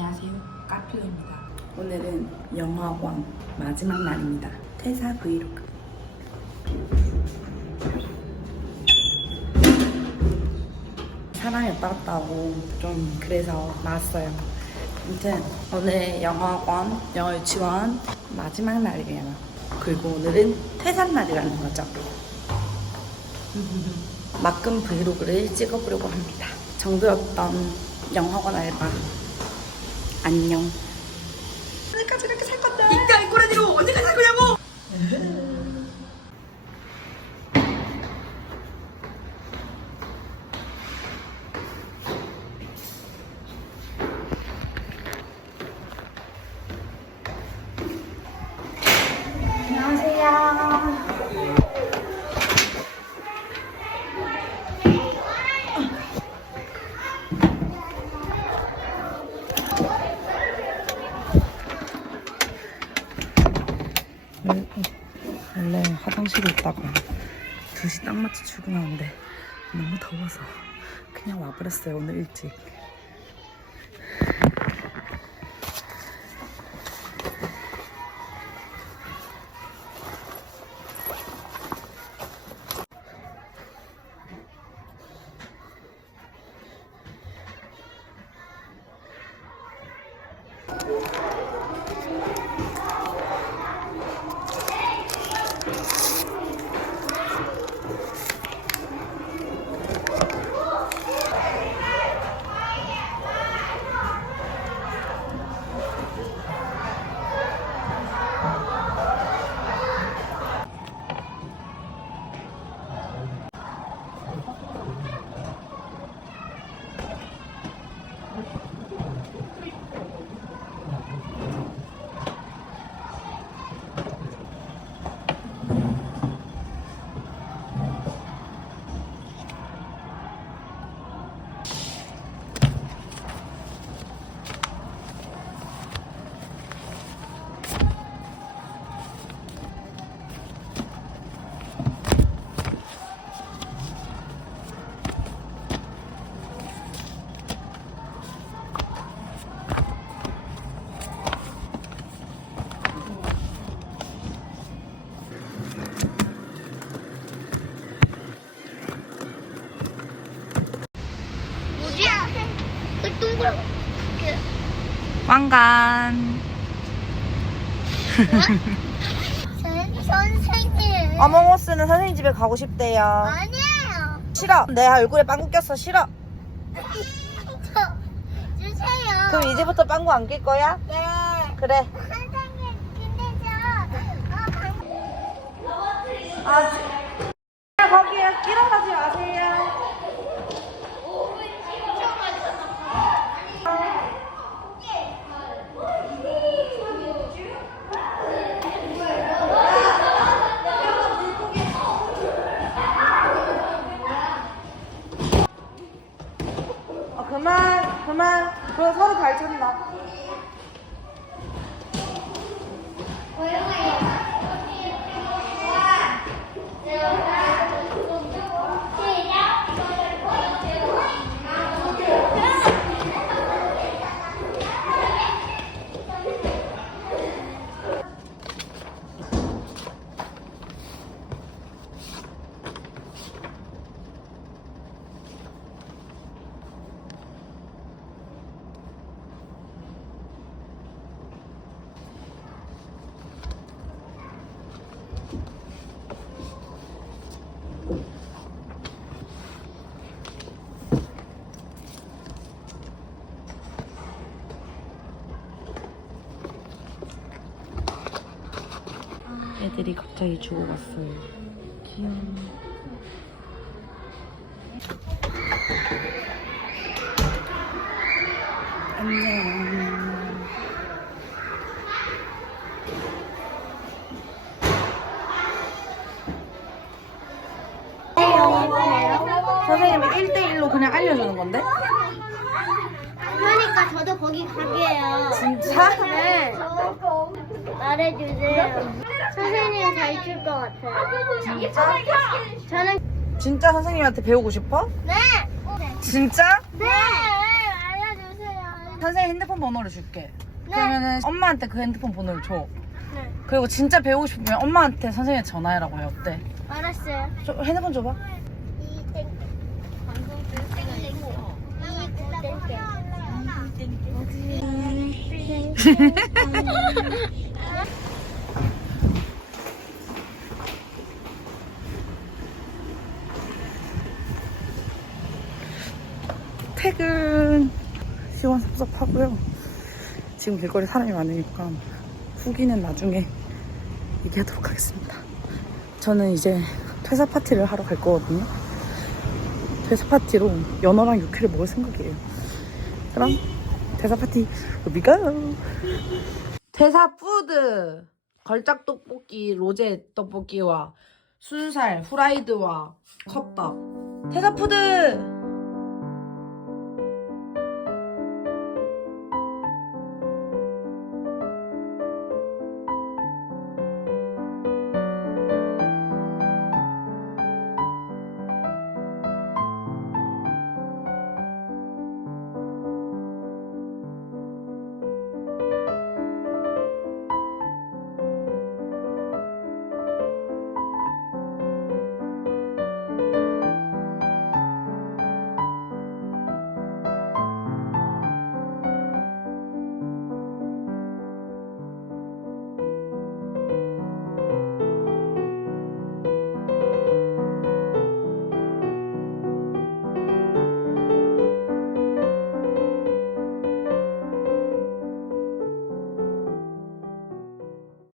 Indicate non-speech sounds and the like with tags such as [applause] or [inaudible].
안녕하세요. 까필입니다. 오늘은 영화관 마지막 날입니다. 퇴사 브이로그. 사랑에 빠졌다고 좀 그래서 나왔어요. 아무튼 오늘 영화관, 영어 유치원 마지막 날이에요. 그리고 오늘은 퇴사 날이라는 거죠. [laughs] 막금 브이로그를 찍어보려고 합니다. 정들었던 영화관 알바. 안녕. 언제까지 이렇게 살 건데? 이따 이 꼬라지로 언제까지 살 거냐고! 원래 화장실에 있다가 2시 딱 맞춰 출근하는데 너무 더워서 그냥 와버렸어요 오늘 일찍 선, 선생님. 어몽어스는 선생님 집에 가고 싶대요. 아니에요. 싫어. 내 얼굴에 빵꾸 꼈어. 싫어. 저 주세요. 그럼 이제부터 빵꾸 안낄 거야? 네. 그래. 선생님 근데 저 어, 강... 아 거기에 끼러가지 마세요 아 그만. 그럼 서로 발쳤나 애들이 갑자기 주고 갔어요. 귀여워. 안녕. 선생님이 1대1로 그냥 알려주는 건데? 그러니까 저도 거기 가게요 진짜? 네 말해주세요 선생님 잘줄것 같아요 진짜? 저는 진짜 선생님한테 배우고 싶어? 네 진짜? 네, 알려주세요. 선생님 핸드폰 번호를 줄게. 그러면은 엄마한테 그 핸드폰 번호를 줘. 네. 그리고 진짜 배우고 싶으면 엄마한테 선생님한테 전화해라고 해. 어때? 알았어요. 저 핸드폰 줘봐. 이 땡땡. 방송 땡땡. 이 땡땡. [laughs] 퇴근. 시원섭섭하고요. 지금 길거리 사람이 많으니까 후기는 나중에 얘기하도록 하겠습니다. 저는 이제 퇴사 파티를 하러 갈 거거든요. 퇴사 파티로 연어랑 육회를 먹을 생각이에요. 그럼 퇴사 파티 우비가 퇴사 푸드 걸작 떡볶이, 로제 떡볶이와 순살, 후라이드와 컵밥. 퇴사 푸드